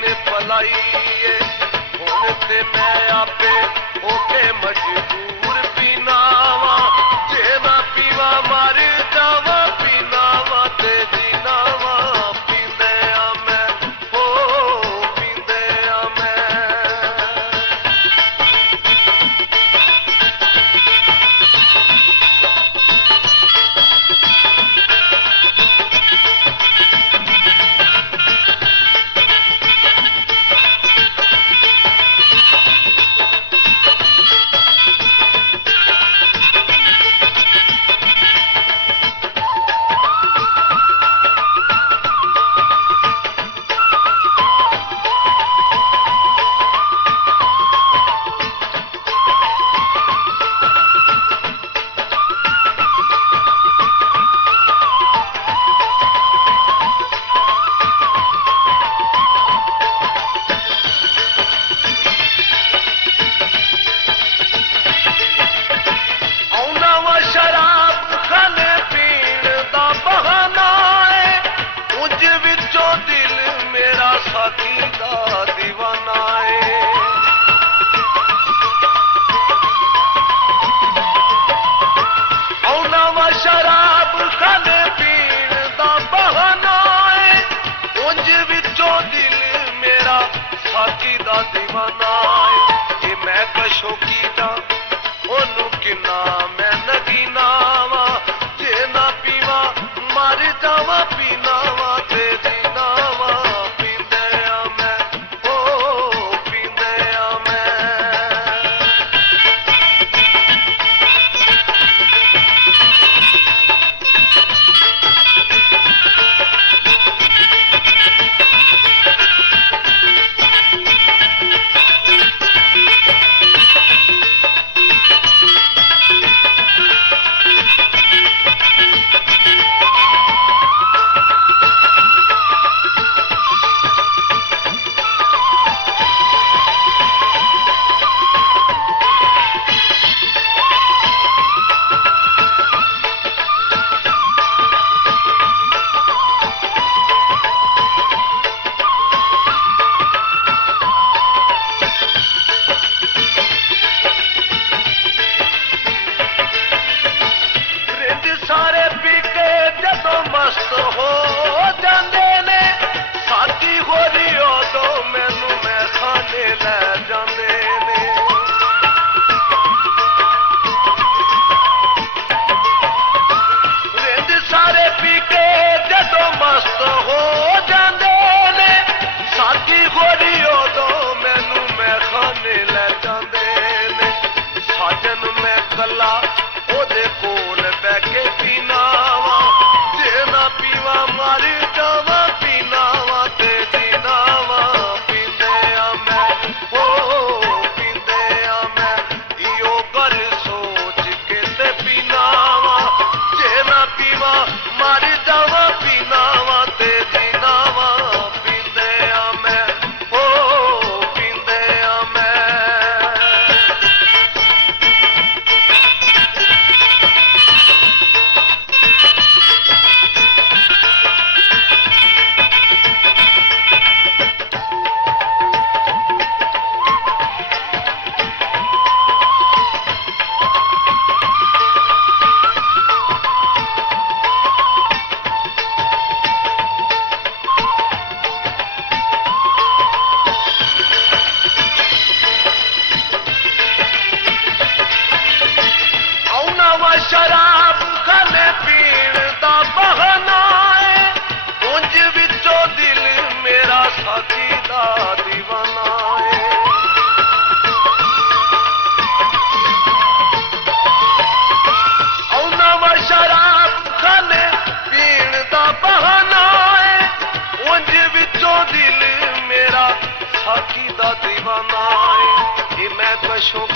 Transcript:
ने पलाई है हुण ते मैं आपे होके मजबूर पीना वा जे ना पीवा मर जावा पीना वा ते जीना वा पींदे आ मैं ओ पींदे आ मैं दीवाना ये मैं कशोकी दा ओनू किन्ना मैं नगीना वा जे ना पीवा मर जावा पीना वा ते जीना वा पींदे आ मैं ओ पींदे आ मैं मस्त हो जाते ने साथी हो रही हो तो मैनू मैं खाने लै जाते ने रिंद सारे पी के जदों मस्त हो जाते ने साथी हो रही हो तो मैनू मैं खाने लै जाते ने साजन मैं कला ओदे कोल बह के पीना वा पीवा मर जावा पीना वा ते जीना वा पींदे आ मैं ओ पींदे आ मैं इहो गल सोच के ते पीना वा जे ना पीवा मर जावा पीना वा ते जीना वा पींदे आ मैं ओ पींदे आ मैं शराब खाने पीण दा बहाना है उंज विचों दिल मेरा साथी दा दीवाना है औना वा शराब खाने पीण दा बहाना है उंज विचों दिल मेरा साथी दा दीवाना है ये मैं कशों